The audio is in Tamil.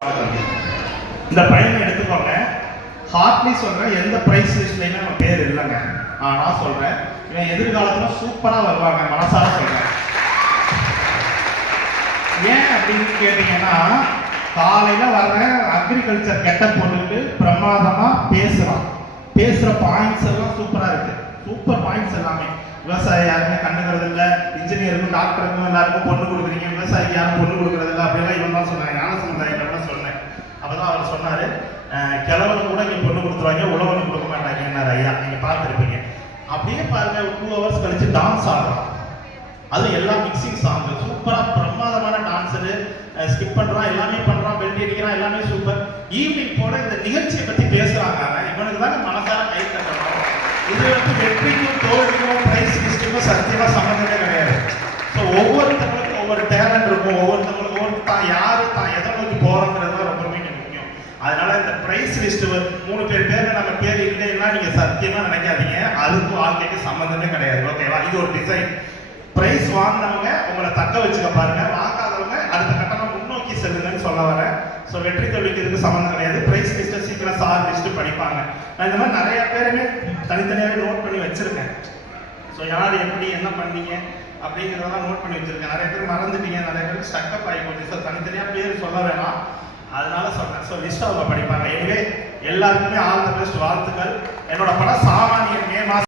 இந்த பையனை எடுத்துக்கோங்க. ஹார்ட்லி சொல்றேன், எந்த பிரைஸ் லிஸ்ட்லயுமே நம்ம பேர் இல்லைங்க. நான் சொல்றேன், இவன் எதிர்காலத்துல சூப்பரா வருவாங்க, மனசார சொல்றேன். ஏன் அப்படின்னு கேட்டீங்கன்னா, காலையில வர்ற அக்ரிகல்ச்சர் கெட்டப் போட்டுட்டு பிரமாதமா பேசுற பாயிண்ட்ஸ் எல்லாம் சூப்பரா இருக்கு. சூப்பர் பாயிண்ட்ஸ் எல்லாமே. விவசாயம் யாருமே கண்டுக்கிறது இல்லை, இன்ஜினியருக்கும் டாக்டருக்கும் எல்லாருக்கும் பொண்ணு கொடுக்குறீங்க, விவசாயிக்கு யாரும் பொண்ணு கொடுக்கறது இல்லை அப்படிலாம் இவன் தான் சொன்னாங்க. ஞான சமுதாயம் சொன்னேன். அப்பதான் அவர் சொன்னாரு, கிழவனுக்கு கூட இங்க பொண்ணு கொடுத்துருவாங்க, உழவனுக்கு கொடுக்க மாட்டாங்கன்னாரு ஐயா. நீங்க பார்த்துருப்பீங்க. அப்படியே பாருங்க, 2 hours கழிச்சு டான்ஸ் ஆடுறான். அது எல்லாம் மிக்சிங் சாங், சூப்பரா பிரமாதமான டான்ஸரு, ஸ்கிப் பண்றான், எல்லாமே பண்றான், பெல்ட் அடிக்கிறான், எல்லாமே சூப்பர். ஈவினிங் போல இந்த நிகழ்ச்சியை பத்தி பேசுறாங்க. இவனுக்கு தானே மனசார கை தட்டணும். இது வந்து வெற்றிக்கும் தோல்விக்கும் பிரைஸ் லிஸ்ட்டுக்கும் சத்தியமா சம்மந்தமே கிடையாது. ஸோ ஒவ்வொருத்தவங்களுக்கும் ஒவ்வொரு டேலண்ட் இருக்கும், ஒவ்வொருத்தவங்களுக்கும் தான் யாரு தான் எதை நோக்கி போறோங்கிறது தான் ரொம்பவே முக்கியம். அதனால இந்த பிரைஸ் லிஸ்ட் 3 பேர்ல நம்ம பேர் இல்லைன்னா நீங்க சத்தியமா நினைக்காதீங்க, அதுக்கும் வாழ்க்கைக்கு சம்மந்தமே கிடையாது. ஓகேவா? இது ஒரு டிசைன். பிரைஸ் வாங்கினவங்க உங்களை தக்க வச்சுக்க பாருங்க, வாங்காதவங்க அடுத்த கட்டணம் முன்னோக்கி செல்லுங்கன்னு சொல்ல வரேன். ஸோ வெற்றி தோல்விக்கு இதுக்கு சம்மந்தம் கிடையாது. பிரைஸ் லிஸ்ட்டை சீக்கிரம் சார் லிஸ்ட்டு படிப்பாங்க. நான் இந்த மாதிரி நிறைய பேருமே தனித்தனியாகவே நோட் பண்ணி வச்சிருக்கேன். ஸோ யார் எப்படி என்ன பண்ணீங்க அப்படிங்கிறதெல்லாம் நோட் பண்ணி வச்சிருக்கேன். நிறைய பேர் மறந்துட்டீங்க, நிறைய பேருக்கு ஸ்டக்கப் ஆகி போச்சு. ஸோ தனித்தனியாக பேர் சொல்ல வேணாம், அதனால சொல்றேன். ஸோ லிஸ்ட் அவங்க படிப்பாங்க. எனவே எல்லாருக்குமே ஆல் தி பெஸ்ட் வாழ்த்துக்கள். என்னோட படம் சாமானியன் மே மாதம்